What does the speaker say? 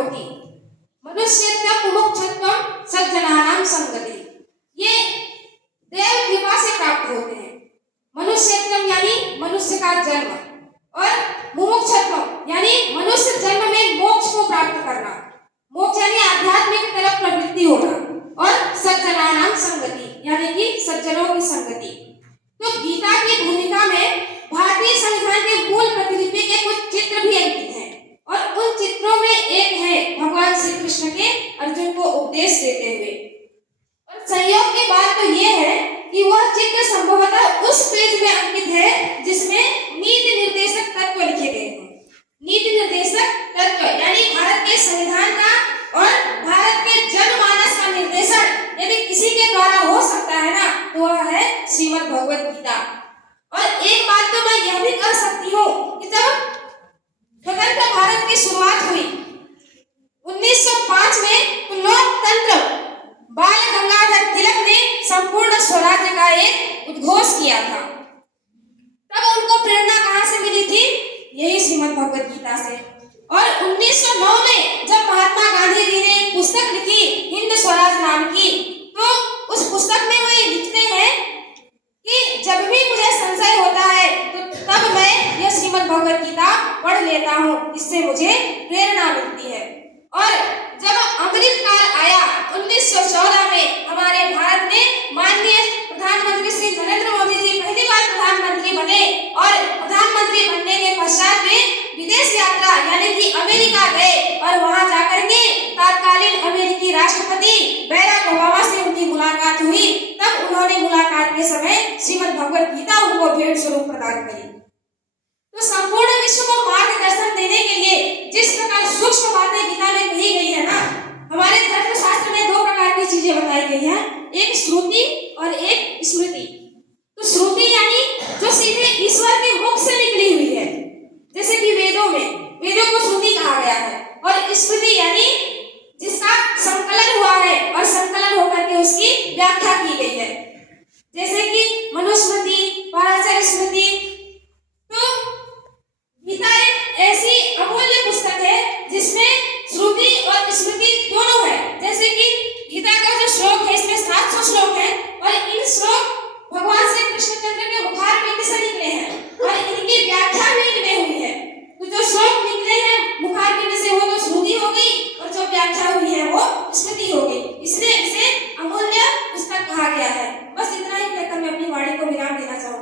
होती। मनुष्यत्वं मुमुक्षुत्वं सज्जनानां संगति। ये देव कृपा से प्राप्त होते हैं। मनुष्यत्वं यानी मनुष्य का जन्म, और मुमुक्षुत्वं यानी मनुष्य जन्म में मोक्ष को प्राप्त करना। मोक्ष यानी आध्यात्मिक तरफ प्रवृत्ति होना, और सज्जनानां संगति यानी कि सज्जनों की संगति। तो गीता की भूमिका में भारतीय संविधान के मूल प्रतिलिपि के कुछ चित्र भी अंकित हैं, और उन चित्रों में एक है भगवान श्री कृष्ण के अर्जुन को उपदेश देते हुए। और संयोग की बात तो ये है कि वह चित्र संभवतः उस पेज में अंकित है जिसमें नीति निर्देशक तत्व लिखे गए हैं। नीति निर्देशक तत्व यानी भारत के संविधान का और भारत के जनमानस का निर्देशन यदि किसी के द्वारा हो सकता है ना, तो वह है श्रीमद् भगवत गीता। और एक बात तो मैं यह भी कह सकती हूँ कि जब स्वतंत्र भारत की शुरुआत हुई 1905 में, तो लोकतंत्र बाल गंगाधर तिलक ने संपूर्ण स्वराज्य का एक उद्घोष किया था। तब उनको प्रेरणा कहाँ से मिली थी? यही श्रीमद् भगवत गीता से। और 1909 में जब महात्मा गांधी जी ने एक पुस्तक लिखी हिंद स्वराज नाम की, तो उस पुस्तक में वो ये लिखते हैं कि जब भी मुझे संशय होता है तो तब मैं यह श्रीमद् भगवत गीता पढ़ लेता हूँ, इससे मुझे प्रेरणा मिलती है। और जब अमृत काल आया 1914 में, हमारे भारत में माननीय प्रधानमंत्री श्री नरेंद्र मोदी जी पहली बार प्रधानमंत्री बने, और प्रधानमंत्री बनने के पश्चात वे विदेश यात्रा यानी कि अमेरिका गए, और वहां जाकर के तत्कालीन अमेरिकी राष्ट्रपति बैराक ओबामा से उनकी मुलाकात हुई। तब उन्होंने मुलाकात के समय श्रीमद् भगवत गीता उनको भेंट स्वरूप प्रदान करी। तो संपूर्ण विश्व को मार्गदर्शन देने के लिए जिस प्रकार सूक्ष्म